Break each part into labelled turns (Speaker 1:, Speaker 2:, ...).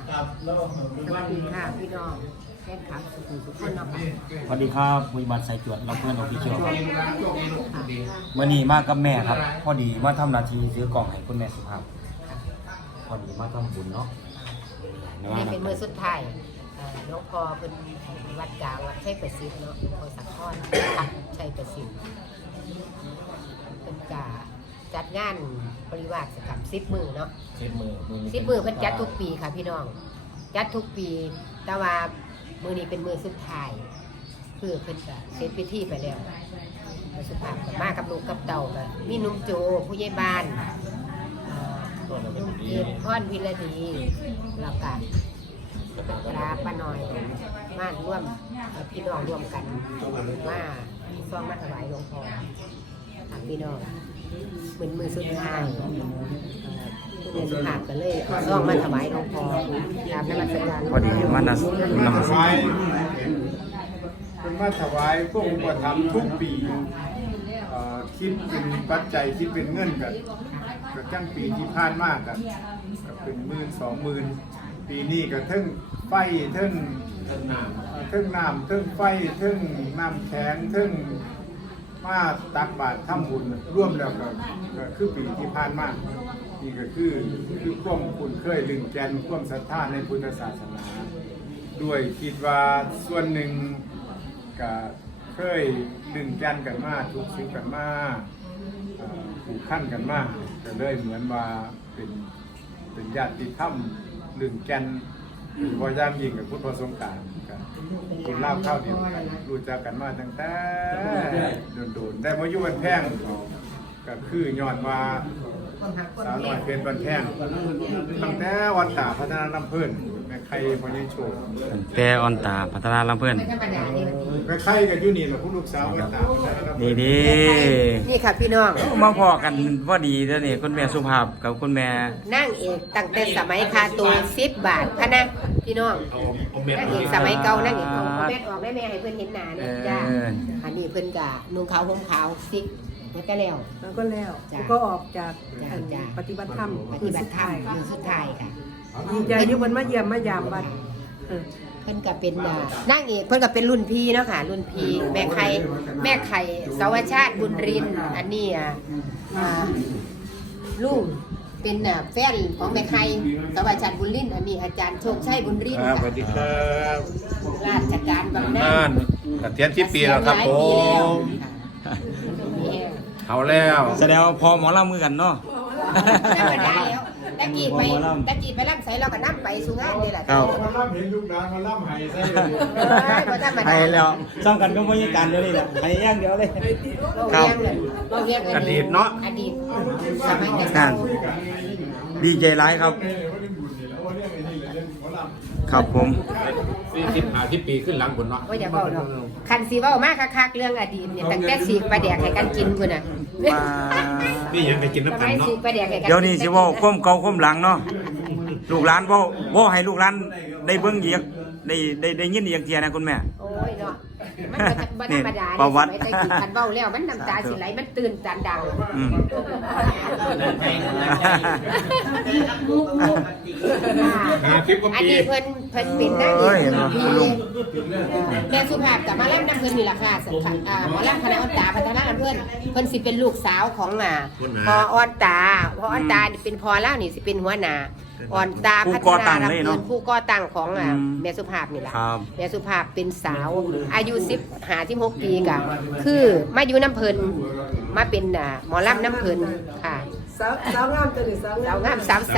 Speaker 1: สวัสดีค่ะพี่น้องแฟนคลับทุกคนนะคะ
Speaker 2: สวัสดีครับบริบัติสายจวดเราเพื่อนออฟฟิเชียลวันนี้มากับแม่ครับ พอดีมาทำนาทีซื้อกล่องให้คุณแม่สุภาพพอดีมาทำบุญเนาะ
Speaker 1: นี่เป็นมือสุดท้ายหลวงพ่อเป็นวัดกลางวัดชัยประสิทธิ์เนาะพอสักข้อนพักชัยประสิทธิ์เป็นกาจัดงานปริวาสกรรม10 มื้อเนาะ10 มื้อเพิ่นจัดทุกปีค่ะพี่น้องจัดทุกปีแต่ว่ามื้อนี้เป็นมื้อสุดท้ายคือเพิ่นก็เสร็จพิธีไปแล้วสุภาพก็มากับลูกกับเต่าก็มีนุ่มโจผู้ใหญ่บ้านนุ่มเอียนพรพิรดีแล้วก็ปลาป้าน้อยมาร่วมพี่น้องร่วมกันมาซ่อมมาถวายหลวงพ่อพี่น้องเหมือนมือสุดท้ายคุณสุภาพก็เลยซ่อมมาถวายหลวงพ่อกราบนมัสการ
Speaker 2: พอดีมานัสนำ
Speaker 3: ถวายเป็นมาถวายพวกอุปถัมภ์ทุกปีคิดเป็นปัจจัยคิดเป็นเงินกันจังปีที่ผ่านมากกันเป็น10,000-20,000ปีนี้ก็เทิงไฟเทิงน้ำเทิงไฟเทิงน้ำแข็งเทิงมาตักบาตรทำบุญร่วมแล้วก็คือปีที่ผ่านมากนี่ก็คือความคุ้นเคยลึงแกนความศรัทธาในพุทธศาสนาด้วยคิดว่าส่วนหนึ่งก็เคยลึงแกนกันมาทุกข์สุขกันมาผูกขั้นกันมาก็เลยเหมือนว่าเป็นญาติธรรมลึงแกนหรือว่าย่ามยิงกับพุทธสงฆ์กันคนเล่าข้าวเดียวกันรู้จักกันมาตั้งแต่โดนได้มาอยู่บันแพงก็คือย้อนว่าสาวน้อยเป็นบันแพงตั้งแต่วันตาพัฒนาลำเพิ่นแม่ใครพอยังโชว์
Speaker 2: แต่ออนตาพัฒนาลำเพื่อน
Speaker 1: ไม่ธรรมดานี่
Speaker 3: แม่ใครกับยูนี่แหละผู้ลูกสาววันตาพัฒนาลำเพิ่น
Speaker 2: ดี
Speaker 1: นี่ค่ะพี่น้อง
Speaker 2: มาพอกันพอดีแล้วนี่คุณแม่สุภาพกับคุณแม่
Speaker 1: นั่งเอกตั้งแต่สมัยคาตู10 บาทพะนะพี่น้องนั่งเอกสมัยเก่านั่งเอกของแม่ออกได้แม่ให้เพื่อนเห็นหน้าเนี่ยจ้าอันนี้เพื่อนกะนุ่งขาวห่มขาวซิกแล้วก็แล้ว
Speaker 4: แล้วก็แล้ว
Speaker 1: จ้ะ
Speaker 4: ก็ออกจาก
Speaker 1: จ้ะ
Speaker 4: ปฏิบัติธรรม
Speaker 1: ปฏิบัติธรรมมือสุดท้ายค่ะ
Speaker 4: ดีใจที่มันมาเยี่ยมมายามบัด
Speaker 1: เพื่อนก็เป็นนั่งเอกเพื่อนก็เป็นรุ่นพี่เนาะค่ะรุ่นพี่แม่ไข่สาวชาติบุญรินอันนี้ลูกเป็นแฟนของแม่ไข่สาวชาติบุญรินอันนี้อาจารย์โชคชัยบุญริน
Speaker 3: สวัสดีครับ
Speaker 1: ราชการบางนา
Speaker 3: เทียนที่ปีแล้วครับผม เขาแล้ว
Speaker 2: แสดงว่าพอหมอลำมือกันเนาะ
Speaker 1: ธรรมดาแล้วตะกี้ไปล่ำใส่เราก็นั่งไปสู่งานนี่แหละ
Speaker 2: ครับ
Speaker 3: มาล่ำเห็นลูกหลานมาล่ำไห้ใช่เลย
Speaker 1: บ่ธรรมดา
Speaker 2: ให้แล้วสร้างกันก็ไม่ใช่การเดียวนี่แหละให้อย่างเดียวเลย
Speaker 1: เราเรียก
Speaker 3: อดีตเนาะ
Speaker 1: อดีตสมัยแต่
Speaker 2: นั่นดีใจร้ายครับ ครับผม
Speaker 5: 40-50 ปีขึ้นหลังผลเนาะ
Speaker 1: ว่าอย่าเว้าเนาะคันสิเว้ามากคักๆเรื่องอดีตเนี่ยตั้งแต่สีกปลาแดกให้กันกินพุ่นน่ะ
Speaker 5: นี่ยังไปกิน
Speaker 1: ส
Speaker 5: น้ำกั
Speaker 1: มัน ย
Speaker 5: เนาะ
Speaker 1: สีกปลาแดกให้กัน
Speaker 2: เดี๋ยวนี้สิเว่าก้มเก่าก้มหลังเนาะลูกหลานบ่ให้ลูกหลานได้เบิ่งอีกได้ยินอีกเทียนะคุณแม่
Speaker 1: โอ้ยเนาะมันก็บ่ธรรมดา
Speaker 2: ประวัติ
Speaker 1: สมัยแต่กี้คันเว้าแล้วมันน้ำตาสิไหลมันตื่นตันดัง
Speaker 2: อืม
Speaker 5: 50 กว่า
Speaker 1: อัน
Speaker 5: ปี
Speaker 1: นี้เพิ่นเป็นนางเอกแม่สุภาพกับมาล่ำน้ำเพิ่นนี่ล่ะค่ะหมอล่ำคณะออนตาพัฒนาเพิ่นสิเป็นลูกสาวของพอออนตาพอออนตาเป็นพอแล้วนี่สิเป็นหัวหน้าออนตาพัฒนาลำเพิ่นผู้ก่อตั้งของแม่สุภาพนี่ล่ะ
Speaker 2: ครับ
Speaker 1: แม่สุภาพเป็นสาวอายุ15-16 ปีกะคือมาอยู่น้ำเพิ่นมาเป็นหมอล่ำน้ำเพิ่นค่ะ
Speaker 4: สาวงามตัวนี้สาว
Speaker 1: สาวงามสาว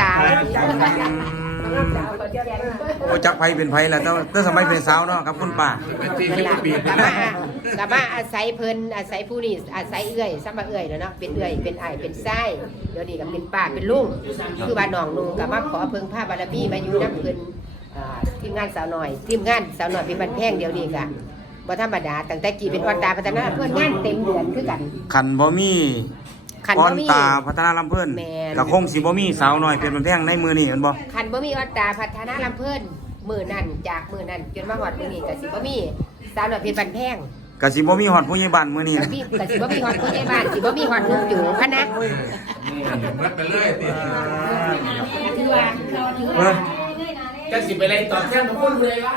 Speaker 1: ๆ
Speaker 2: โอ้จักไผเป็นไผแล้วแต่สมัยเป็นสาวเนาะครับคุณป้า
Speaker 1: นั่นล่ะกลับมาอาศัยเพิ่นอาศัยผู้นี่อาศัยเอื้อยซ้ำมาเอื้อยแล้วเนาะเป็นเอื้อยเป็นอ้ายเป็นไส้เดี๋ยวนี้ก็เป็นป้าเป็นลุงคือว่าน้องนุ่งก็มาขอเพิ่งผ้าบารมีมาอยู่นำเพิ่นทีมงานสาวหน่อยเป็นบันแพงเดี๋ยวนี้ก็บ่ธรรมดาตั้งแต่กี่เป็นออนตาพัฒนาเพิ่นงานเต็มเดือนคือกัน
Speaker 2: คันบ่มี
Speaker 1: คัน
Speaker 2: ออ
Speaker 1: บ่
Speaker 2: น
Speaker 1: มี
Speaker 2: ตาพัฒนาลำเพิ่น
Speaker 1: แม่น
Speaker 2: ก็คงสิบ่มีสาวน้อยเป็นมันแพงในมือนี่แม่นบ่
Speaker 1: คันบ่มีออนตาพัฒนาลำเพิ่นมื้อนั้นจากมื้อนั้นจนมาฮอดมื้อนี้ก็สิบ่มีสาวหน่อยเป็นบันแพง
Speaker 2: ก็สิบ่มีฮอดผู้ใหญ่บ้านมื้อนี้
Speaker 1: กะ
Speaker 2: นะ
Speaker 1: สิบ่มีฮอดผู้ใหญ่บ้านสิบ่มีฮอดลูกอยู่พะนะ
Speaker 5: หมดไปเลยติ
Speaker 1: คือว่า
Speaker 2: เออ
Speaker 6: จะสิไปอะไรตอบแทนกับคนเลยวะ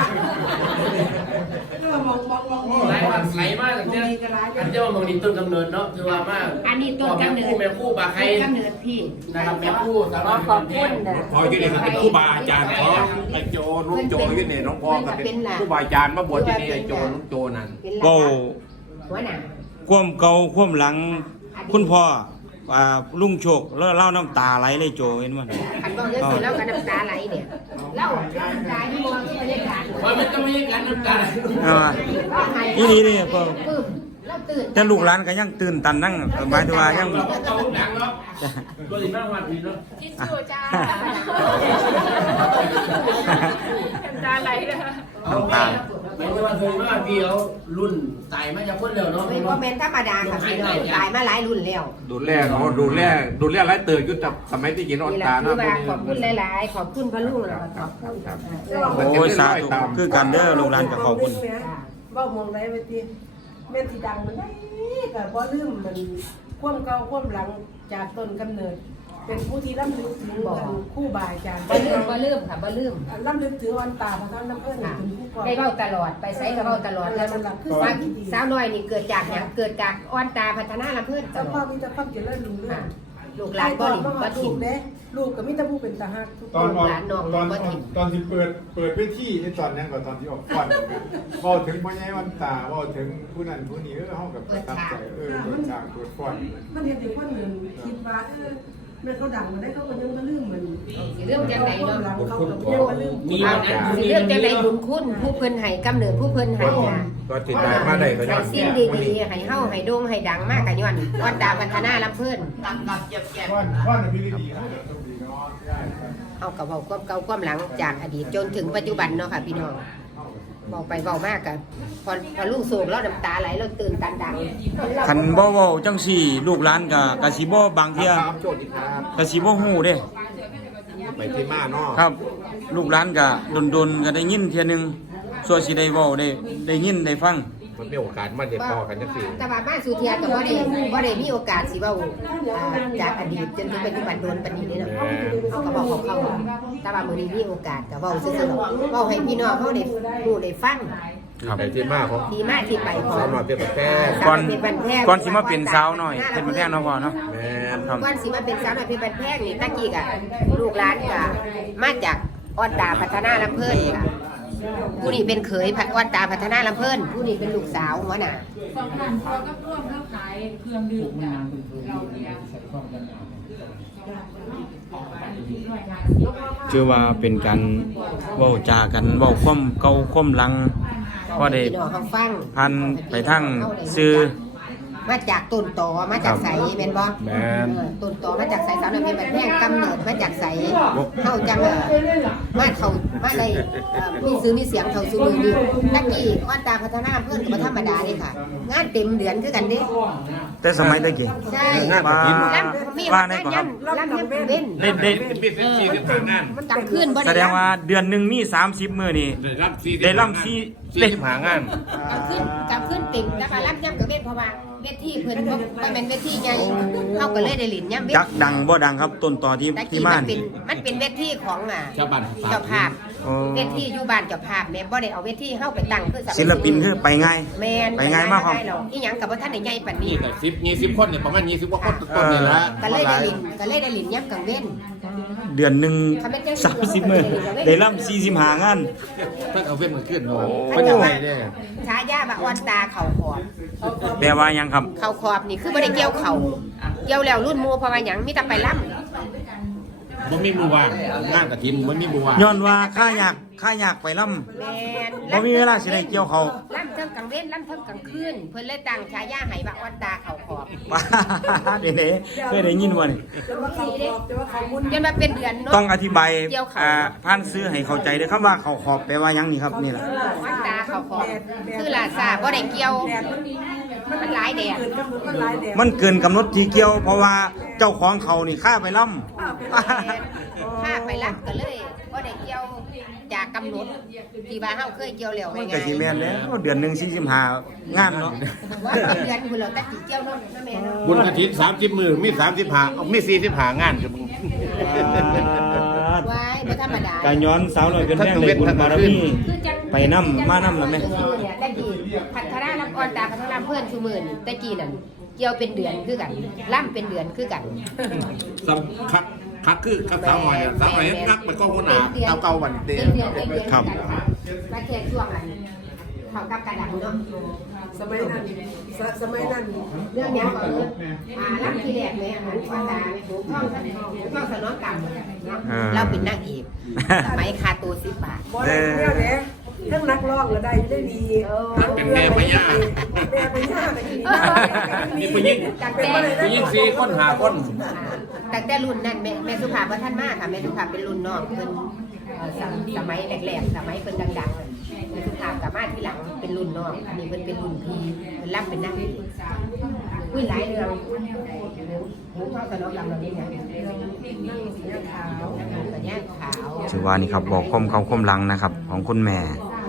Speaker 6: ไหลมากแต่อันเจ้ามองดินต้นกำเนิดเนาะคือว่ามาก
Speaker 1: อันนี้ต้นกำเนิด
Speaker 6: แม่คู่บาใคร
Speaker 1: ต้นกำเนิดพี่
Speaker 6: นะครับแม่คู่สาวน้อย
Speaker 1: ขอบคุณนะ
Speaker 5: พอที่นี่ครับเป็นครูบาอาจารย์เขาไอ้โจน้องโจที่นี่น้องพ่อก็เป็นครูบาอาจารย์มาบวชที่นี่ไอ้โจน้องโจนั่น
Speaker 1: เป็น
Speaker 2: เว้า
Speaker 1: หัวหน้า
Speaker 2: ความเก่าความหลังคุณพ่อลุงโชคแล้วเล่าน้ำตาไหลเลยโจเห็นมัน
Speaker 1: ขันบอกเรื่องสิเล่ากันน้ำตาไหลเนี่ยเล่าน้ำตาที่มองที่บรรยากาศ
Speaker 6: ว่ามันก็ไม่ใช่การน้ำตา
Speaker 2: เอามาอีนี่นี่ก็
Speaker 1: ปึ้มเล่าตื่น
Speaker 2: แต่ลูกหลานก็ยังตื่นตันนั่งหมายถึงว่ายัง
Speaker 6: เราก็ต้องหนังเนาะตัวนี้มากกว่าพี่เนาะ
Speaker 1: ทิชชู่จ้า
Speaker 2: น้ำตา
Speaker 6: ไม่ว่าเคยมาพี่เขารุ่นตายมาจากคนเดียวเนาะ
Speaker 1: ไม่ว่าเป็นธรรมดาค่ะพี่น้องตายมาหลายรุ่นแล้ว
Speaker 5: ดูแลเขาดูแลไรเติร์ยุทธสมัยที่กินอ่อน
Speaker 1: นี่แหละ
Speaker 5: ตา
Speaker 1: คือ
Speaker 5: นะ
Speaker 1: ว่าขอบคุณหลายๆขอบคุณพระลุงแล้วก็ขอบคุณ
Speaker 2: โอ้ยสาธุคือกันเด้อลูกหลานก็ขอบคุณ
Speaker 4: เว้ามองได้ไปทีแม่นสิดังมันได้ก็บ่ลืมมันความเก่าความหลังจากต้นกำเนิด เป็นผู้ที่ร่ำลึกถึงครู่บาอาจารย์
Speaker 1: บ่ลืมค่ะบ่ลืม
Speaker 4: ร่ำลึกถึงวันตาพระท่านน้ำเพิ่นเป็นผู้ก่อ
Speaker 1: ได้เว้าตลอดไปไสก็เว้าตลอดแล้วมันสาวน้อยนี่เกิดจากหยังเกิดจากอ่อนตาพัฒนาลำเพิ่นต
Speaker 4: เจ้า
Speaker 1: ล
Speaker 4: พ่อ
Speaker 1: อด
Speaker 4: มีแต่ความเจริญรุ่งเรือง
Speaker 1: ลูกหลานบ่หลิมบ่
Speaker 4: ลู
Speaker 1: ถิ่ม
Speaker 4: กเด้ลูกก็มีแต่ผู้เป็นตาฮักทุก
Speaker 3: ต
Speaker 4: ค
Speaker 3: อน
Speaker 4: น
Speaker 3: ออก
Speaker 1: หลานน้อง
Speaker 3: ตอน
Speaker 1: บ่ถิ่ม
Speaker 3: ตอนที่เปิดเวทีไอ้ตอนนั้นก็ตอนที่ออกฟันกันเว้าถึงพ่อใหญ่วันตาเว้าถึงผู้นั้นผู้นี้เฮากับประทับใจเปิดฉากเปิดฟัน
Speaker 4: มันเห็นถึงคนหนึ่งคิดว่าแม่เขาดังมาได้เขาก็ยังมาลืมมัน
Speaker 1: สิเรื่องจังไดเนาะ
Speaker 4: เขาก็ยังมาลืม
Speaker 6: มีวันนั้น
Speaker 1: สิเรื่องจังไดบุญคุณผู้เพิ่นให้กำเนิดผู้เพิ่นให้น่ะ
Speaker 5: ก็ติดตามมาได้ก็ย้
Speaker 1: ให้
Speaker 5: อน
Speaker 1: สิ่งดีๆให้เฮาให้โด่งให้ดังมากก็ย้อนอ่อนตาพัฒนาลำเพิ่น
Speaker 3: ฟันพี่ดีครับต้องดีเนาะใช่ครับ
Speaker 1: เอากับเว้าความเก่าความหลังจากอดีตจนถึงปัจจุบันเนาะค่ะพี่น้องเว้าไปเว้ามากกันพอลูกโศกแล้วน้ำตาไหลเราตื่นตันดัง
Speaker 2: คันบ่เว้าจังซี่ลูกหลานก็สิบ่บางเที่ย
Speaker 5: ครับโจทย์ครับ
Speaker 2: ก็สิบ่ฮู้เด้
Speaker 5: ไปที่มาเนาะ
Speaker 2: ครับ ลูกหลานก็ดนๆก็ได้ยินเที่ยหนึงส่วนสิได้เว้าได้ยินได้ฟัง
Speaker 5: มันมีโอกาสมาเด็ดพอกันจังซี่
Speaker 1: แต่ว่ามาสู่เทียก็บ่ได้มีโอกาสสิเว้าจากอดีตจนถึงปัจจุบันโดนปานนี้เนาะเอาก็บอกเขาแต่ว่ามื้อนี้มีโอกาสก็เว้าซื่อๆหรอกเว้าให้พี่น้องเฮาได้รู้ได้ฟัง
Speaker 2: ครับ
Speaker 5: ไปที่มาของ
Speaker 1: ดีมากที่ไปขอ
Speaker 5: สาวน้อยเป็นแพร่
Speaker 2: ก่อนสิมาเป็นสาวหน่อยเป็นมาแท้เนาะพ่อเนาะ
Speaker 5: แม่น
Speaker 2: ครับ
Speaker 1: ก่อนสิมาเป็นสาวน้อยเพชรบ้านแพงนี่ตะกี้ก็ลูกหลานก็มาจากอ่อนตาพัฒนาลำเพิ่นค่ะผู้นี้เป็นเขยอ่อนตาพัฒนาลำเพิ่นผู้นี้เป็นลูกสาวหัวหน้า
Speaker 7: สองพันพอก็ร่วมเข้าขายเครื่องดื่มจากเราเบียร์
Speaker 2: ชื่อว่าเป็นการเว้าจากันเว้าความเก่าความหลังก็ได้
Speaker 1: พี่น้องเขาฟัง
Speaker 2: พันไปทั้งซื้อ
Speaker 1: มาจากต้นตอมาจากไสแม่นบ่
Speaker 2: แม่น
Speaker 1: ต้นตอมาจากไสสาวน้อยเพชรบ้านแพงกำเนิดมาจากไสเฮาจังมาเข้ามาได้มีซื้อมีเสียงเข้าสู่มือนี่ตะกี้อ่อนตาพัฒนาลำเพิ่นก็บ่ธรรมดาเด้ค่ะ งานเต็มเดือนคือกันเด้
Speaker 2: แต่สมัยตะกี้
Speaker 1: ใช่
Speaker 2: ว่า
Speaker 1: มี
Speaker 2: ว่า
Speaker 1: ว่า
Speaker 2: ใน
Speaker 1: นั่น
Speaker 2: ก่อนค
Speaker 1: ยั
Speaker 2: รับ
Speaker 1: นลำยังเว้น
Speaker 2: ได้
Speaker 5: มีเส้นซีที่ผ่านงาน
Speaker 1: กลางคืนบ่
Speaker 2: แส
Speaker 1: ได้
Speaker 2: ดงว่าเดือนหนึงมี30มื้อนี่
Speaker 5: ได้รับซี
Speaker 2: ได้ล่ำซี
Speaker 5: ซีที่ผ่านงาน
Speaker 1: กลางคืนติ่งแต่ว่าลำย่ำกับเว้นเพราะว่าเวทีเพิ่นบ่แม่นเวทีใหญ่เฮาก็เลยได้หลินย่ำเว้น
Speaker 2: จักดังบ่ดังครับต้นต่อที่
Speaker 1: แต่
Speaker 2: ที่
Speaker 1: กี้
Speaker 2: มา
Speaker 1: มันเป็นเวทีของ
Speaker 5: ชาวบ้าน
Speaker 1: เจ้าภาพ
Speaker 2: โอ้
Speaker 1: เวทีอยู่บ้านเจ้าภาพแม่บ่ได้เอาเวทีเฮาไปตั้งคือ
Speaker 2: ศิลปินคือไปง่าย
Speaker 1: แม่น
Speaker 2: ไปง่ายมากครับ
Speaker 1: หรอกอีหยังก็บ่ทันได้ใหญ่ปานนี้
Speaker 5: นี่แต่20คนเนี่ยประมาณ20กว่าคนต้นนี่ละ
Speaker 1: ก็เลยได้หลินย่ำกลางเว้น
Speaker 2: เดือนหนึง30มื้อได้ล่ำ45งาน
Speaker 5: ถ้าเอาเว้นมันขึ้นโอ้
Speaker 1: เขาจะว่าฉายาว่าอ่อนตาเข่าขอบ
Speaker 2: แปลว่าหยังครับ
Speaker 1: เข่าขอบนี่คือบ่ได้เกี่ยวเข่าเกี่ยวแล้วรุ่นหมู่เพราะว่าหยังมีแต่ไปล่ำ
Speaker 5: บ่มีมือว่างงานกระถินบ่มีมือว่าง
Speaker 2: ย้อนว่าข้าอยากไปล่ำ
Speaker 1: แม่น
Speaker 2: บ่มีเวลาสิได้เกี่ยวเขา
Speaker 1: ล่ำเทิงกลางเว้นล่ำเทิงกลางคืนเพิ่นเลยตั้งฉายาให้ว่าอ่อนตาเข่าขอบ
Speaker 2: ป้าเด้เคยได้ยินบ่นี่
Speaker 4: จะว่าเขาบอกจะว่าเขาบุญ
Speaker 1: จนมาเป็นเดือนเนาะ
Speaker 2: ต้องอธิบาย
Speaker 1: เกี่ยวเขา
Speaker 2: ผ่านซื้อให้เข้าใจเด้อคำว่าเขาขอบแปลว่าหยังนี่ครับนี่ล่ะ
Speaker 1: อ่อนตาเข่าขอบคือลาซาบ่ได้เกี่ยวมันหลายแดด
Speaker 4: เกินกำหนดมันหลายแดด
Speaker 2: มันเกินกำหนดที่เกี่ยว เพราะว่าเจ้าของเขานี่ค่าไปล่ำ
Speaker 1: ถ้าไปล่ำก็เลยบ่ได้เกี่ยวจากกำหนดที่ว่าเฮาเคยเกี่ยวแล้ว
Speaker 2: มัน
Speaker 1: ไง
Speaker 2: ก็สิแม่นแล้วเดือนหนึง45งานเนาะ
Speaker 1: ว่าเป็นเดือนพุ่นแล้วแต่สิเกี่ยวเนาะแม่เนาะ
Speaker 5: บุญกระถิน30มื้อมี35มี45งานคือมึง
Speaker 1: ไว้บ่ธรรรมดา
Speaker 2: การย้อนสาวน้อยเป็นแม่เลยบุญบารมีไปนำมานํล่ะแม่
Speaker 1: เนี่ยตะกี้พัฒนาลำอ่อนตาพัฒนาเพื่อนชุมื่นตะกี้นั่นเกี่ยวเป็นเดือนคือกันล่ำเป็นเดือนคือกัน
Speaker 5: สำคักคือกับสาวหน่อยเนี่ยสาวหน่อยนักมันก็หัวหน้าเก่าวันเดียว
Speaker 2: ครับ
Speaker 1: มาแค่ช่วงอันเขากับกระดังเนาะ
Speaker 4: สมัยนั้นสมัยนั้น
Speaker 1: เรื่องนี้ก็คือล่ำที่แรกเลยอาหารอ่อนตาหูท่องสนองกรรมเนาะเราเป็นนางเอกสมัยคาตัว10 บาท
Speaker 4: บ่ได้เนี่ยแหละเรื่องนักร้องก็ได้ได้ดี
Speaker 5: เป็นแม่พญา
Speaker 4: แม่พญาก็ดี
Speaker 5: นี่ผู้หญิงผู้หญิง4 คน5 คน
Speaker 1: ตั้งแต่รุ่นนั้นแม่สุภาพว่าท่านมากค่ะแม่สุภาพเป็นรุ่นน้องเพิ่นสมัยแรกๆสมัยเพิ่นดังๆแม่สุภาพกับมาที่หลังเป็นรุ่นน้องอันนี้เพิ่นเป็นรุ่นพี่เพิ่นรับเป็นนักเอกคุยหลายเรื่องหูเข้าสนองลำเราเนี่ยขาวแต่เนี่ยขาว
Speaker 2: ถือว่านี่ครับบอกคมเขาคมหลังนะครับ ของคุณแม่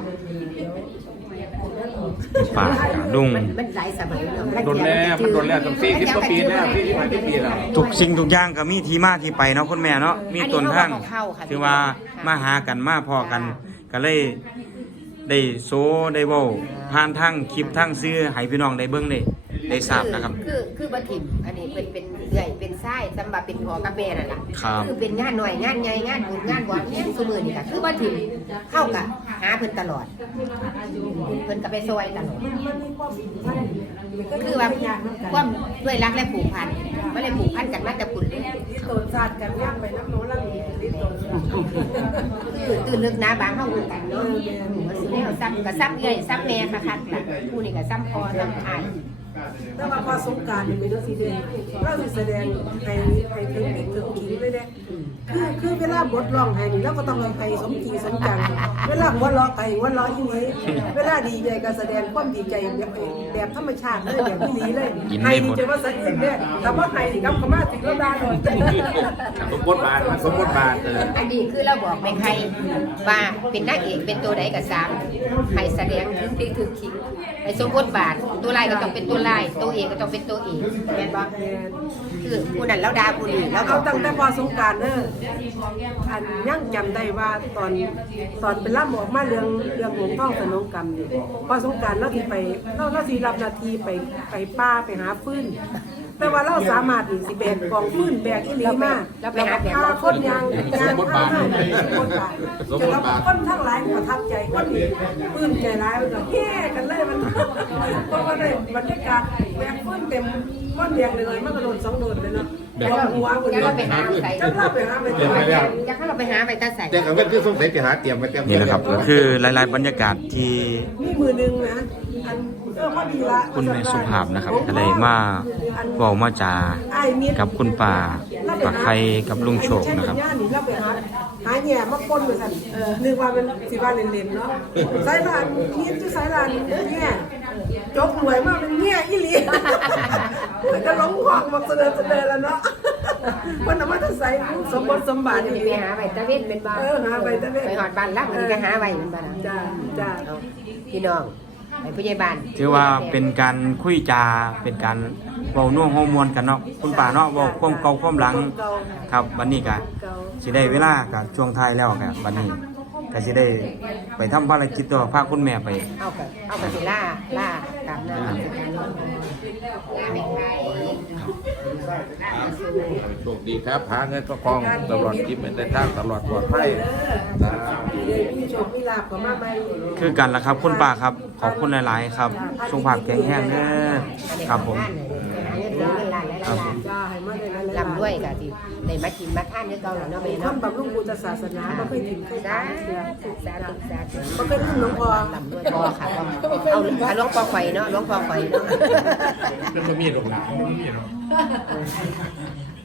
Speaker 2: ป่าลุง
Speaker 1: มันหลายสมัยเนาะ
Speaker 5: โดนแล้วตั้ง40 กว่าปีแล้ว40 ปีแล้ว
Speaker 2: ทุกสิ่งทุกอย่างก็มีที่มาที่ไปเนาะคุณแม่เนาะมีต้นทางคือว่ามาหากันมาพอกันก็เลยได้โซได้เว้าผ่านทางคลิปทางซื้อให้พี่น้องได้เบิ่งได้ทราบนะครับ
Speaker 1: คือบัถิ่มอันนี้เป็นเรื่อยเป็นไส้สำหรับเป็นพ่อกับแม่นั่นแหละ
Speaker 2: ครับ
Speaker 1: คือเป็นงานหน่อยงานใหญ่งานบุญงานบวชเนี่ยสมือนี่ค่ะคือบัถิ่มเข้ากับหาเพิ่นตลอดเพิ่นกับไปซอยตลอดคือว่าความด้วยรักและผูกพันไม่ได้ผูกพันกันมาแต่ปุ่นเลย
Speaker 4: ที่โตศาสตร์กันย่างไปน้ำโน้นล่างนี้ที่โตศาสตร์
Speaker 1: คือตื่นลึกนะบางเข้าหูกันเนาะมันสุดแล้วซ้ำกับซ้ำเงยซ้ำแม่ค่ะล่ะผู้นี่กับซ้ำพอซ้ำอาย
Speaker 4: แต่ว่าพอสงกรานต์เป็นสีแดงเราสิแสดงให้เทคนิคถึงขิงเลยเด้คือเวลาบทร้องให้นี่เราก็ต้องให้สมจริงสมจังเวลาหัวเราะไปหัวเราะอีนี้เวลาดีใจก็แสดงความดีใจแบบธรรมชาติเลยแบบดีเลยให้ดีใจว่าสักเองเด้แต่ว่าให้กับขม่าถึงเราได้เลย
Speaker 5: สมบทบาทมันสมบทบาท
Speaker 1: อันนี้คือเราบอกไม่ใครว่าเป็นนางเอกเป็นตัวใดกับสามให้แสดงถึงที่ถึงขิงให้สมบทบาทตัวลายก็ต้องเป็นตัวลายตัวเอกก็ต้องเป็นตัวเอกแม่นบ่คือผู้นั้นแล้วดาผู้นี้แล้ว
Speaker 4: เอาตั้งแต่พอสงกรานต์เด้ออันยังจำได้ว่าตอนเป็นล่ำออกมาเรื่องหงส์ท่องสนองกรรมนี่พอสงกรานต์เราสิไปเราสิรับหน้าที่ไปป่าไปหาฟืนแต่ว่าเราสามารถสิแบกกองฟืนแบกอีหลีมาแล้วไปหาพาคนยางสมบทบาทจะเราคนทั้งหลายประทับใจคนปลื้มใจร้ายมันก็แย่กันเลยมันเพราะว่าได้บรรยากาศแบกฟืนเต็มก้อนแดงเลยมันก็โดน2 โดนเลยเนาะแล้วหัวคนเราไปหาใส่จะเราไปหาไปจะให้เราไปหาไปตาใส่
Speaker 5: แต่ก็คือสงสัยจะหาเตรียมไว้เตรียม
Speaker 2: นี่แหละครับก็คือหลายๆบรรยากาศที่
Speaker 4: มีมือนึงนะอันพอดีละ
Speaker 2: คุณแม่สุภาพนะครับก็ได้มาเว้ามาจากับคุณป้าปักไข่กับลุงโชคนะครับ
Speaker 4: เราไปหาแง่มาก้นเหมือนกันนึกว่ามันสิว่าเล่นๆเนาะสายลานนี่จะสายลานแง่จกหวยมากเป็นแง่อีหลีก็หลงหอกมาเสนอแล้วเนาะมันน่ะมันจะใส่สมบทสมบัติ
Speaker 1: ไปหาใบตะเวนเป็นบ้า
Speaker 4: หาไปตะเวน
Speaker 1: ไปหอดบ้านรักมันก็หาใบเป็นบ้า
Speaker 4: จ้า
Speaker 1: พี่น้องไปผู้ใหญ่บ้าน
Speaker 2: ถือว่าเป็นการคุยจาเป็นการเว้าน่วงฮอร์โมนกันเนาะคุณป้าเนาะเว้าความเก่าความหลังครับวันนี้ก็สิได้เวลากับช่วงท้ายแล้วครับวันนี้ก็สิได้ไปทำภารกิจตัวพาคุณแม่ไป
Speaker 1: เอาไปสิล่ากลับนะสิการล่าไม่ใคร
Speaker 5: โชคดีครับหาเงินก็คล่องตลอดกินเป็นได้ทางตลอดปลอดภัย
Speaker 4: มีโชคมีลาภก็มาใหม่
Speaker 2: คือกันล่ะครับคุณป้าครับขอบคุณหลายๆครับสุขภาพแข็งแรงเด้อครับผม
Speaker 4: จ้าให้มาได้หลายๆ
Speaker 1: ลำด้วยกับที่ในมากินมาท่านเนี่ยเก่าแล้วเนาะไป
Speaker 4: ค
Speaker 1: เนาะ
Speaker 4: นบำรุงพุทธศาสนาไม่เคยทิ้งใคร
Speaker 1: สา
Speaker 4: ตายเสีย
Speaker 1: ธุสาธุสาธุ
Speaker 4: ไม่เคยลืมหลวงพ่อ
Speaker 1: ลำด้วยพอค่ะเอาหลวงพ่อไข่เนาะหลวงพ่อไข่เนาะ
Speaker 5: เป็นบะหมี่หลงหลานบะหมี่หลง